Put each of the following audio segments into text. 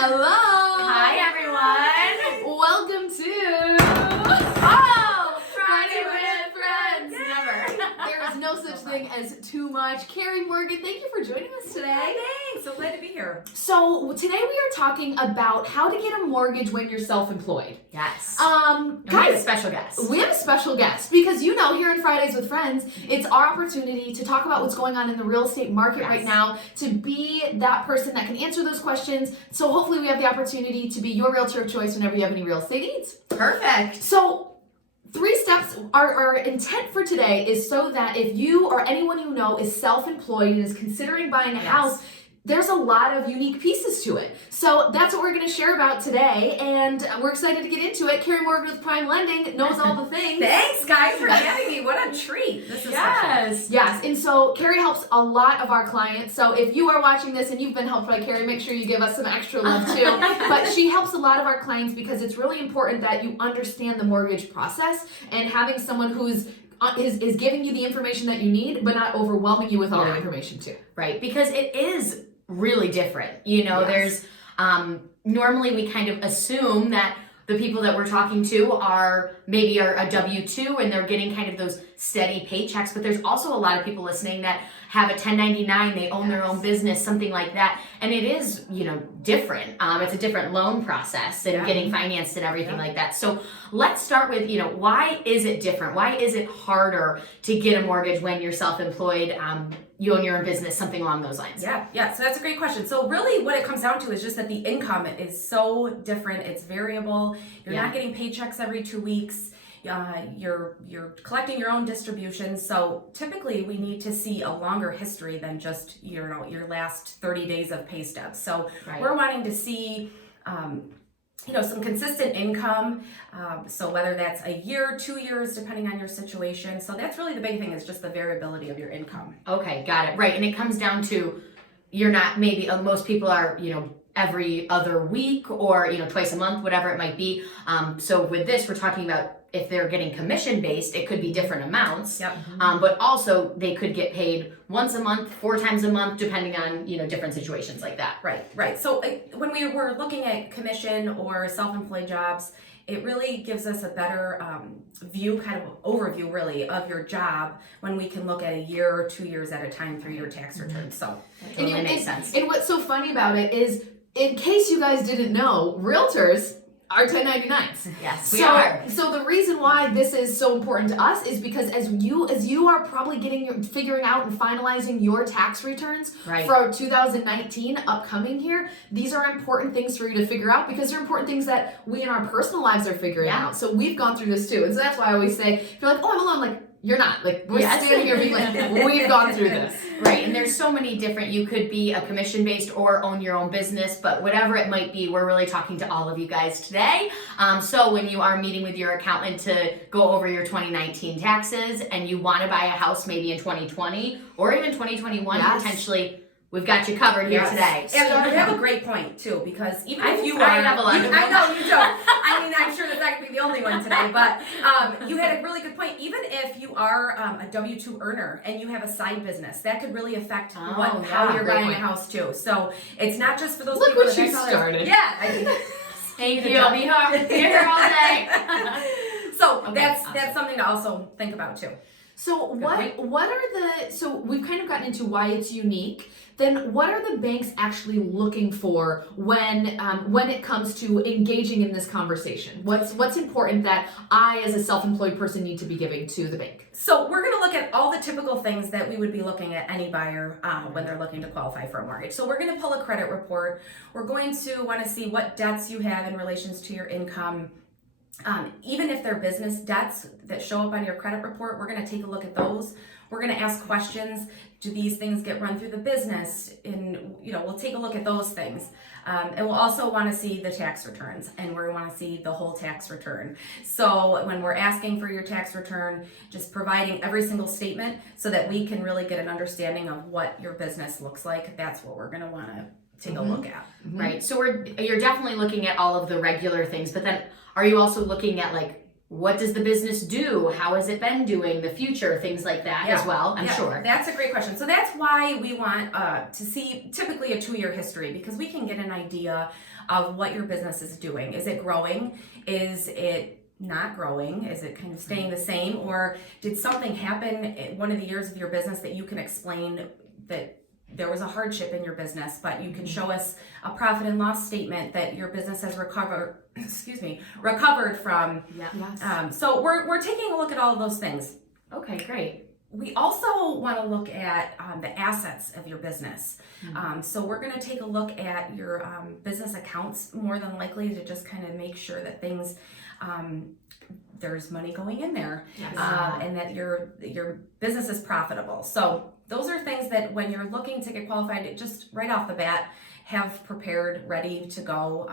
Hello! Hi, everyone! Welcome to Friday with Friends! Never. There is no such thing as too much. Carrie Morgan, thank you for joining us today. Thanks, so glad to be here. So today we are talking about how to get a mortgage when you're self-employed. Yes. Guys, we have a special guest. We have a special guest because here in Fridays with Friends, it's our opportunity to talk about what's going on in the real estate market right now, to be that person that can answer those questions. So hopefully we have the opportunity to be your realtor of choice whenever you have any real estate needs. Perfect. So 3 steps, our intent for today is so that if you or anyone you know is self-employed and is considering buying a house, there's a lot of unique pieces to it. So that's what we're going to share about today, and we're excited to get into it. Carrie Morgan with Prime Lending knows all the things. Thanks, guys, for having me. What a treat. This is special. Yes, and so Carrie helps a lot of our clients. So if you are watching this and you've been helped by Carrie, make sure you give us some extra love too. But she helps a lot of our clients because it's really important that you understand the mortgage process, and having someone who's is giving you the information that you need, but not overwhelming you with all the information too. Right, because it is really different. There's normally we kind of assume that the people that we're talking to are a W-2 and they're getting kind of those steady paychecks, but there's also a lot of people listening that have a 1099, they own their own business, something like that. And it is, different. It's a different loan process and getting financed and everything like that. So let's start with, why is it different? Why is it harder to get a mortgage when you're self-employed? You own your own business, something along those lines. Yeah. So that's a great question. So really what it comes down to is just that the income is so different. It's variable. You're not getting paychecks every 2 weeks. You're collecting your own distributions. So typically we need to see a longer history than just your last 30 days of pay stubs. So we're wanting to see some consistent income. So whether that's a year, 2 years, depending on your situation. So that's really the big thing, is just the variability of your income. Okay, got it. Right. And it comes down to, you're not, maybe most people are, every other week or, twice a month, whatever it might be. So with this, we're talking about if they're getting commission based, it could be different amounts. But also they could get paid once a month, 4 times a month, depending on, different situations like that. Right. So when we were looking at commission or self-employed jobs, it really gives us a better view, kind of overview really, of your job when we can look at a year or 2 years at a time through your tax return. So that totally makes sense. And what's so funny about it is, in case you guys didn't know, realtors are 1099s. Yes, we are. So the reason why this is so important to us is because as you are probably figuring out and finalizing your tax returns for 2019 upcoming here, these are important things for you to figure out, because they're important things that we in our personal lives are figuring out. So we've gone through this too. And so that's why I always say, if you're like, oh, I'm alone, like, you're not. Like, we're standing here being like, we've gone through this. Right, and there's so many different, you could be a commission-based or own your own business, but whatever it might be, we're really talking to all of you guys today. So when you are meeting with your accountant to go over your 2019 taxes and you want to buy a house maybe in 2020 or even 2021 potentially, we've got you covered here today. And you have a great point too, because even if you I have a lot of them. I know you don't. I mean, I'm sure that's not going to be the only one today, but you had a really good point. Even if you are a W-2 earner and you have a side business, that could really affect how you're buying a house too. So it's not just for those people. Look what you started. Yeah. Thank you. I'll be here all day. So that's something to also think about too. So what are so we've kind of gotten into why it's unique. Then what are the banks actually looking for when it comes to engaging in this conversation? What's important that I, as a self-employed person, need to be giving to the bank? So we're going to look at all the typical things that we would be looking at any buyer when they're looking to qualify for a mortgage. So we're going to pull a credit report. We're going to want to see what debts you have in relations to your income. Even if they're business debts that show up on your credit report, we're going to take a look at those. We're going to ask questions. Do these things get run through the business? And, we'll take a look at those things. And we'll also want to see the tax returns, and we want to see the whole tax return. So when we're asking for your tax return, just providing every single statement so that we can really get an understanding of what your business looks like. That's what we're going to want to take a look at. Right. So you're definitely looking at all of the regular things, but then are you also looking at like what does the business do? How has it been doing? The future, things like that as well, I'm sure. That's a great question. So that's why we want to see typically a 2-year history, because we can get an idea of what your business is doing. Is it growing? Is it not growing? Is it kind of staying the same? Or did something happen in one of the years of your business that you can explain that there was a hardship in your business, but you can show us a profit and loss statement that your business has recovered from. So we're taking a look at all of those things. Okay, great. We also want to look at the assets of your business. So we're going to take a look at your business accounts, more than likely, to just kind of make sure that things, there's money going in there, and that your business is profitable. So those are things that when you're looking to get qualified, just right off the bat, have prepared, ready to go,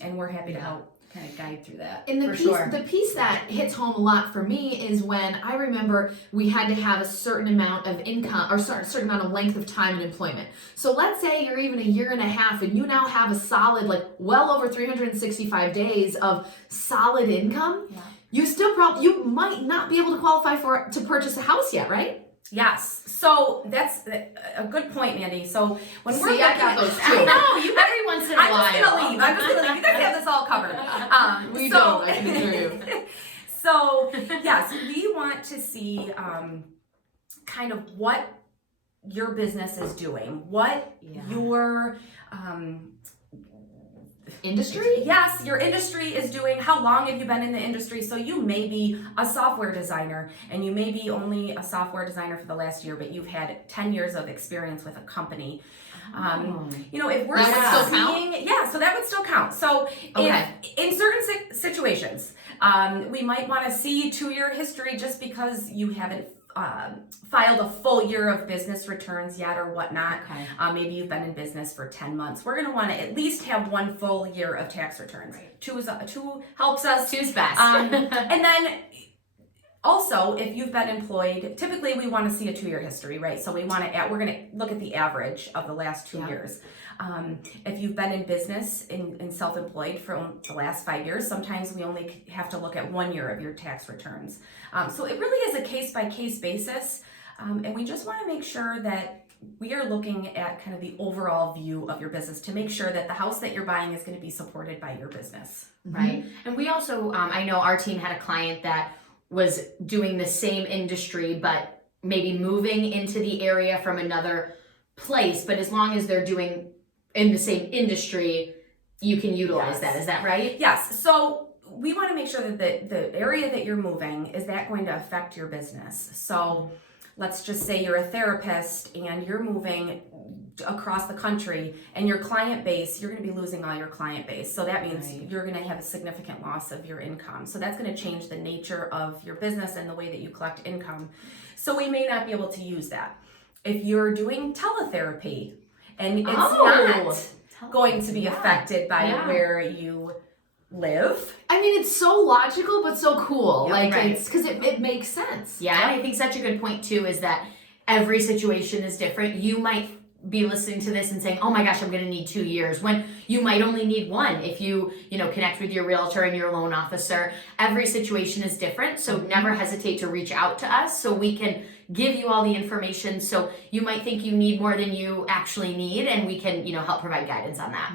and we're happy to help kind of guide through that. And the piece that hits home a lot for me is when I remember we had to have a certain amount of income or certain amount of length of time in employment. So let's say you're even a year and a half and you now have a solid, like well over 365 days of solid income. You still you might not be able to qualify to purchase a house yet, right? Yes. So that's a good point, Mandy. So when we're looking I got those too. I know, you every once in a while. I'm just gonna leave. You guys have this all covered. We don't. I can assure you. So yes, we want to see kind of what your business is doing, what your industry? Yes, your industry is doing. How long have you been in the industry? So you may be a software designer, and you may be only a software designer for the last year, but you've had 10 years of experience with a company. If we're seeing, so that would still count. So if in certain situations, we might want to see 2-year history just because you haven't filed a full year of business returns yet or whatnot. Maybe you've been in business for 10 months. We're going to want to at least have 1 full year of tax returns. 2 helps us. 2's best. And then also, if you've been employed, typically we want to see a 2-year history, right? So we're going to look at the average of the last 2 years. If you've been in business and self-employed for the last 5 years, sometimes we only have to look at 1 year of your tax returns. So it really is a case-by-case basis, and we just want to make sure that we are looking at kind of the overall view of your business to make sure that the house that you're buying is going to be supported by your business. Right. And we also, I know our team had a client that was doing the same industry, but maybe moving into the area from another place, but as long as they're doing in the same industry, you can utilize that. Is that right? Yes. So we want to make sure that the area that you're moving, is that going to affect your business? So let's just say you're a therapist and you're moving across the country, and your client base, you're going to be losing all your client base. So that means you're going to have a significant loss of your income. So that's going to change the nature of your business and the way that you collect income. So we may not be able to use that. If you're doing teletherapy and it's not going to be affected by where you live. I mean, it's so logical, but so cool. It's because it makes sense. Yeah, and I think such a good point too is that every situation is different. You might be listening to this and saying, oh my gosh, I'm going to need 2 years, when you might only need 1 if you connect with your realtor and your loan officer. Every situation is different, so never hesitate to reach out to us so we can give you all the information. So you might think you need more than you actually need, and we can help provide guidance on that.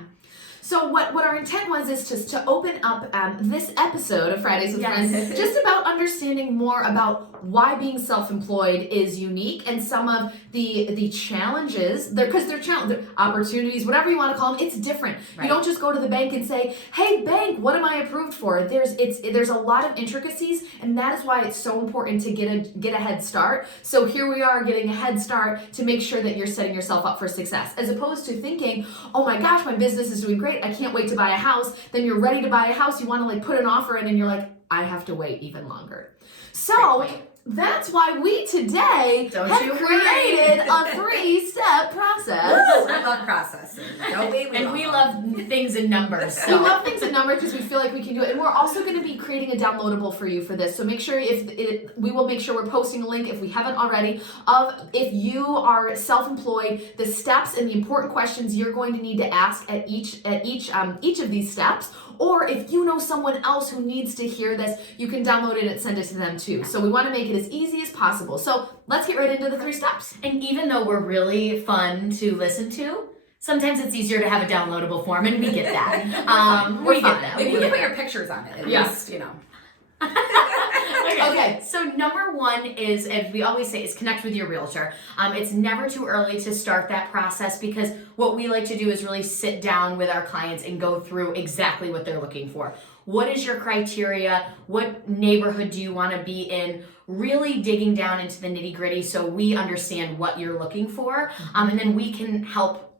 So what our intent was is just to open up this episode of Fridays with Friends just about understanding more about why being self-employed is unique and some of the challenges, because they're opportunities, whatever you want to call them. It's different. You don't just go to the bank and say, hey bank, what am I approved for? There's a lot of intricacies, and that is why it's so important to get a head start. So here we are getting a head start to make sure that you're setting yourself up for success, as opposed to thinking, oh my gosh, my business is doing great, I can't wait to buy a house. Then you're ready to buy a house, you want to put an offer in, and you're like, I have to wait even longer. So That's why we today Don't have you created worry. a 3-step process. I love processing. Don't we? And we love things in numbers. We So love things in numbers because we feel like we can do it. And we're also going to be creating a downloadable for you for this. So make sure we will make sure we're posting a link if we haven't already of if you are self-employed, the steps and the important questions you're going to need to ask at each of these steps. Or if you know someone else who needs to hear this, you can download it and send it to them too. So we want to make it as easy as possible. So let's get right into the 3 steps. And even though we're really fun to listen to, sometimes it's easier to have a downloadable form, and we get that. We get that. Maybe you can put your pictures on it. At least, Okay, so number 1 is, as we always say, is connect with your realtor. It's never too early to start that process because what we like to do is really sit down with our clients and go through exactly what they're looking for. What is your criteria? What neighborhood do you want to be in? Really digging down into the nitty gritty so we understand what you're looking for, and then we can help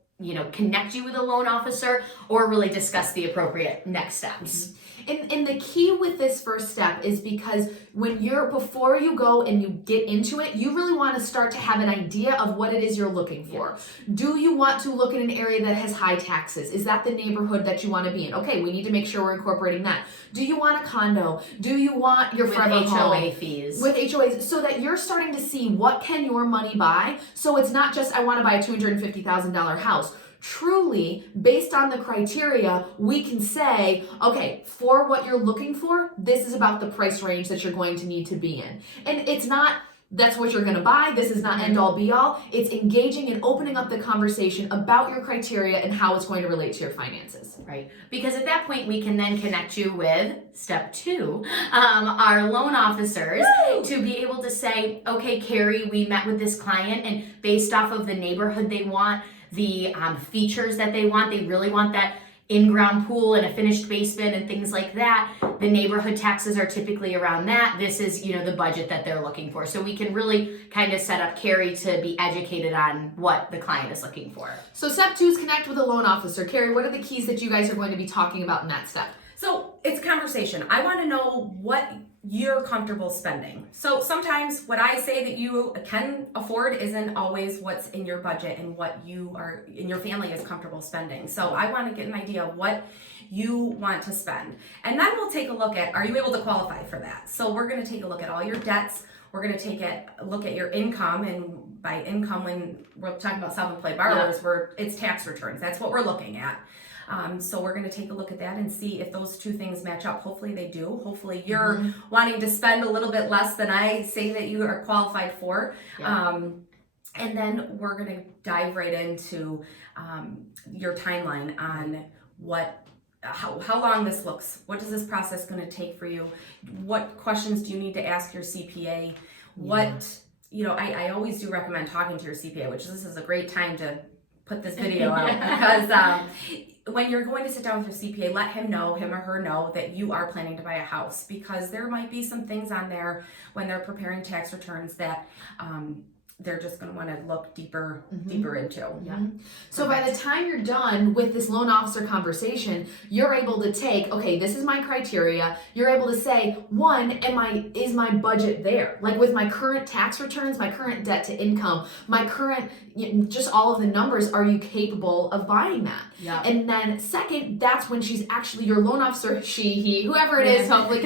connect you with a loan officer or really discuss the appropriate next steps. And the key with this first step is because before you go and you get into it, you really want to start to have an idea of what it is you're looking for. Do you want to look in an area that has high taxes? Is that the neighborhood that you want to be in? Okay, we need to make sure we're incorporating that. Do you want a condo? Do you want your forever HOA home? fees. With HOAs, so that you're starting to see what can your money buy. So it's not just I want to buy a $250,000 house. Truly, based on the criteria, we can say, okay, for what you're looking for, this is about the price range that you're going to need to be in. And it's not, that's what you're going to buy. This is not end all be all. It's engaging and opening up the conversation about your criteria and how it's going to relate to your finances. Right. Because at that point, we can then connect you with step 2, our loan officers, to be able to say, okay, Carrie, we met with this client, and based off of the neighborhood they want, the features that they want, they really want that in-ground pool and a finished basement and things like that. The neighborhood taxes are typically around that. This is, the budget that they're looking for. So we can really kind of set up Carrie to be educated on what the client is looking for. So step 2 is connect with a loan officer. Carrie, what are the keys that you guys are going to be talking about in that step? So it's conversation. I want to know what you're comfortable spending. So sometimes what I say that you can afford isn't always what's in your budget and what you are in your family is comfortable spending. So I want to get an idea of what you want to spend. And then we'll take a look at, are you able to qualify for that? So we're going to take a look at all your debts. We're going to take a look at your income, and by income, when we're talking about self-employed borrowers, it's tax returns. That's what we're looking at. So we're going to take a look at that and see if those 2 things match up. Hopefully they do. Hopefully you're wanting to spend a little bit less than I say that you are qualified for. And then we're going to dive right into your timeline on how long this looks. What is this process going to take for you? What questions do you need to ask your CPA? I always do recommend talking to your CPA, which this is a great time to put this video out because when you're going to sit down with your CPA, let him or her know that you are planning to buy a house, because there might be some things on there when they're preparing tax returns that they're just going to want to look deeper into. Yeah. So by the time you're done with this loan officer conversation, you're able to take, okay, this is my criteria. You're able to say, 1, is my budget there? Like with my current tax returns, my current debt to income, my current, just all of the numbers, are you capable of buying that? Yeah. And then second, that's when she's actually your loan officer, he, whoever it is, hopefully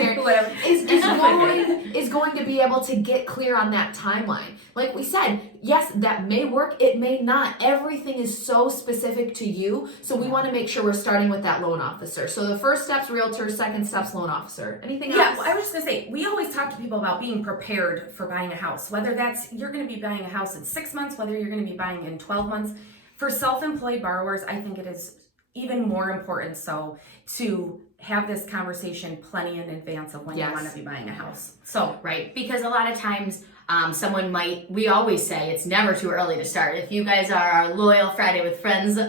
is going to be able to get clear on that timeline. Like we said, yes, that may work, it may not. Everything is so specific to you. So we want to make sure we're starting with that loan officer. So the first step's realtor, second step's loan officer. Anything else? Yeah, well, I was just going to say, we always talk to people about being prepared for buying a house, whether that's you're going to be buying a house in 6 months, whether you're going to be buying in 12 months. For self-employed borrowers, I think it is even more important so to have this conversation plenty in advance of when you want to be buying a house. So, right, because a lot of times we always say it's never too early to start. If you guys are our loyal Friday with Friends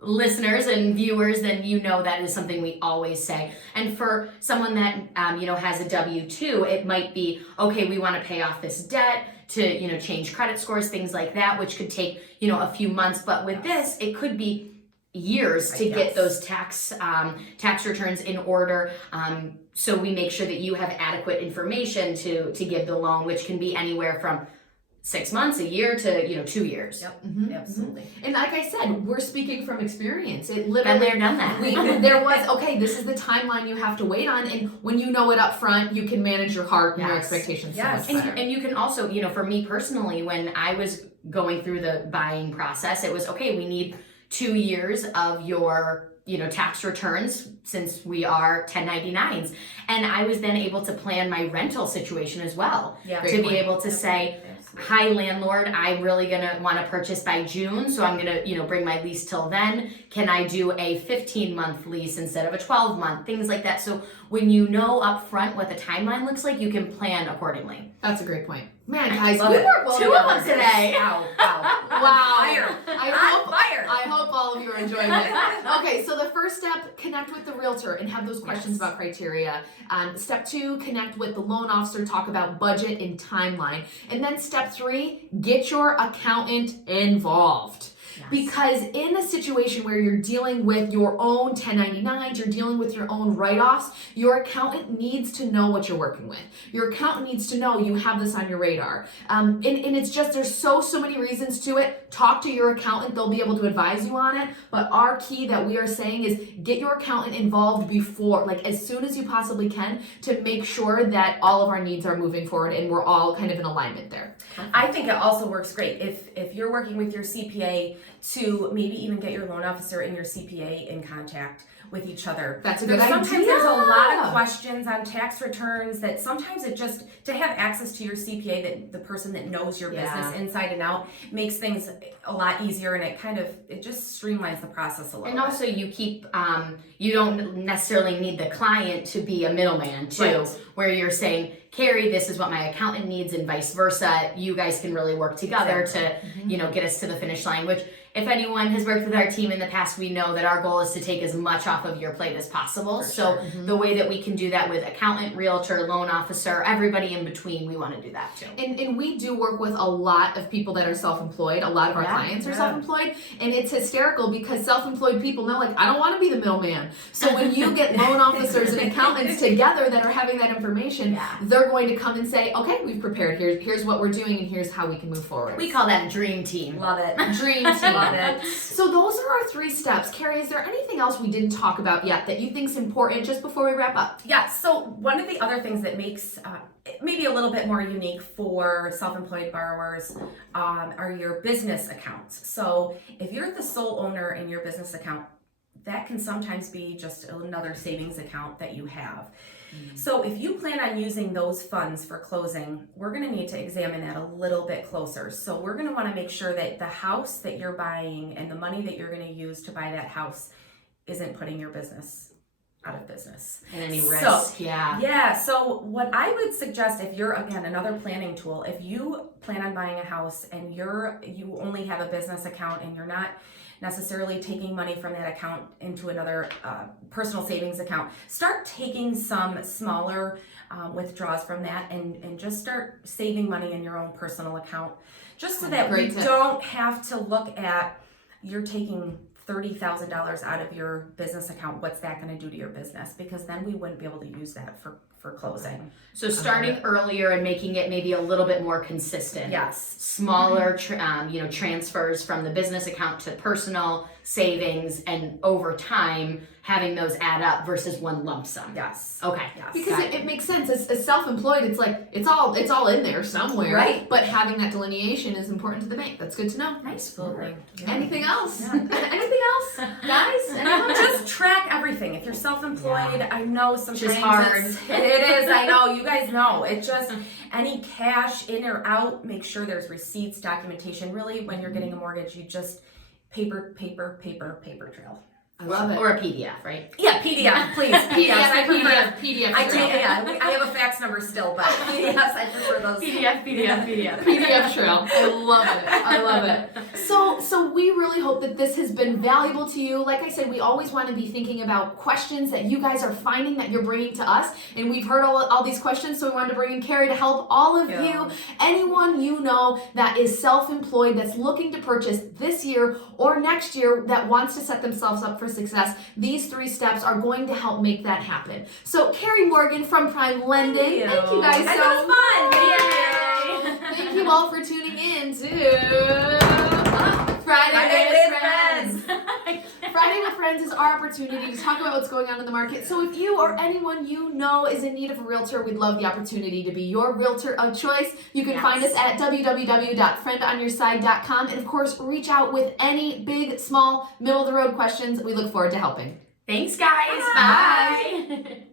listeners and viewers, then you know that is something we always say. And for someone that has a W-2, it might be, okay, we want to pay off this debt to change credit scores, things like that, which could take a few months. But with this, it could be years to get those tax returns in order. So we make sure that you have adequate information to give the loan, which can be anywhere from 6 months, a year to 2 years. Yep, absolutely. And like I said, we're speaking from experience. It literally been there, done that. There was this is the timeline you have to wait on, and when you know it up front, you can manage your heart and your expectations so much better. And you can also, for me personally, when I was going through the buying process, it was we need 2 years of your tax returns since we are 1099s. And I was then able to plan my rental situation as well. To be able to say, hi landlord, I'm really gonna want to purchase by June, so I'm gonna bring my lease till then. Can I do a 15-month lease instead of a 12-month? Things like that. So when you know up front what the timeline looks like, you can plan accordingly. That's a great point. Man, guys, we work well two of us today. Wow. Fire. Fire. I hope all of you are enjoying this. Okay, so the first step, connect with the realtor and have those questions about criteria. Step 2, connect with the loan officer, talk about budget and timeline. And then step 3, get your accountant involved. Because in a situation where you're dealing with your own 1099s, you're dealing with your own write-offs, your accountant needs to know what you're working with. Your accountant needs to know you have this on your radar. And it's just, there's so many reasons to it. Talk to your accountant, they'll be able to advise you on it. But our key that we are saying is get your accountant involved before, as soon as you possibly can, to make sure that all of our needs are moving forward and we're all kind of in alignment there. I think it also works great if you're working with your CPA to maybe even get your loan officer and your CPA in contact with each other. That's a good idea. Sometimes there's a lot of questions on tax returns that sometimes it just, to have access to your CPA, that the person that knows your business inside and out, makes things a lot easier, and it just streamlines the process a little bit. And also you keep, you don't necessarily need the client to be a middleman too, where you're saying, Carrie, this is what my accountant needs, and vice versa. You guys can really work together to, get us to the finish line, which if anyone has worked with our team in the past, we know that our goal is to take as much off of your plate as possible. The way that we can do that with accountant, realtor, loan officer, everybody in between, we want to do that too. And we do work with a lot of people that are self-employed. A lot of our clients are self-employed, and it's hysterical because self-employed people know, I don't want to be the middleman. So when you get loan officers and accountants together that are having that information, they're going to come and say, okay, we've prepared. Here's what we're doing, and here's how we can move forward. We call that a dream team. Love it. Dream team. So those are our 3 steps. Carrie, is there anything else we didn't talk about yet that you think is important just before we wrap up? Yeah, so one of the other things that makes maybe a little bit more unique for self-employed borrowers are your business accounts. So if you're the sole owner in your business account, that can sometimes be just another savings account that you have. So if you plan on using those funds for closing, we're going to need to examine that a little bit closer. So we're going to want to make sure that the house that you're buying and the money that you're going to use to buy that house isn't putting your business out of business. And any risk, So what I would suggest, if you're, again, another planning tool, if you plan on buying a house and you only have a business account and you're not necessarily taking money from that account into another personal savings account, start taking some smaller withdrawals from that and just start saving money in your own personal account, just so that we don't have to look at, you're taking $30,000 out of your business account, what's that going to do to your business? Because then we wouldn't be able to use that for closing. So starting earlier and making it maybe a little bit more consistent. Yes. Smaller, transfers from the business account to personal savings, and over time having those add up versus one lump sum. Yes. Okay. Yes. Because it makes sense. As self-employed, it's it's all in there somewhere. Right. But having that delineation is important to the bank. That's good to know. Absolutely. Yeah. Anything else? Anything else, guys? Anyone? Just track everything. If you're self-employed, I know sometimes it's hard. It is. I know. You guys know. It just, any cash in or out, make sure there's receipts, documentation. Really, when you're getting a mortgage, you just paper trail. I love it. Or a PDF, right? Yeah, PDF, please. PDF, I prefer PDF. I take, yeah, I have a fax number still, but yes, I prefer those. PDF. PDF trail. I love it. So we really hope that this has been valuable to you. Like I said, we always want to be thinking about questions that you guys are finding that you're bringing to us. And we've heard all these questions, so we wanted to bring in Carrie to help all of you. Anyone you know that is self-employed, that's looking to purchase this year or next year, that wants to set themselves up for success, these 3 steps are going to help make that happen. So Carrie Morgan from Prime Lending, thank you guys so much. Thank you all for tuning in to Friday with Friends. Friday with Friends is our opportunity to talk about what's going on in the market. So if you or anyone you know is in need of a realtor, we'd love the opportunity to be your realtor of choice. You can find us at www.friendonyourside.com, and of course, reach out with any big, small, middle of the road questions. We look forward to helping. Thanks, guys. Bye.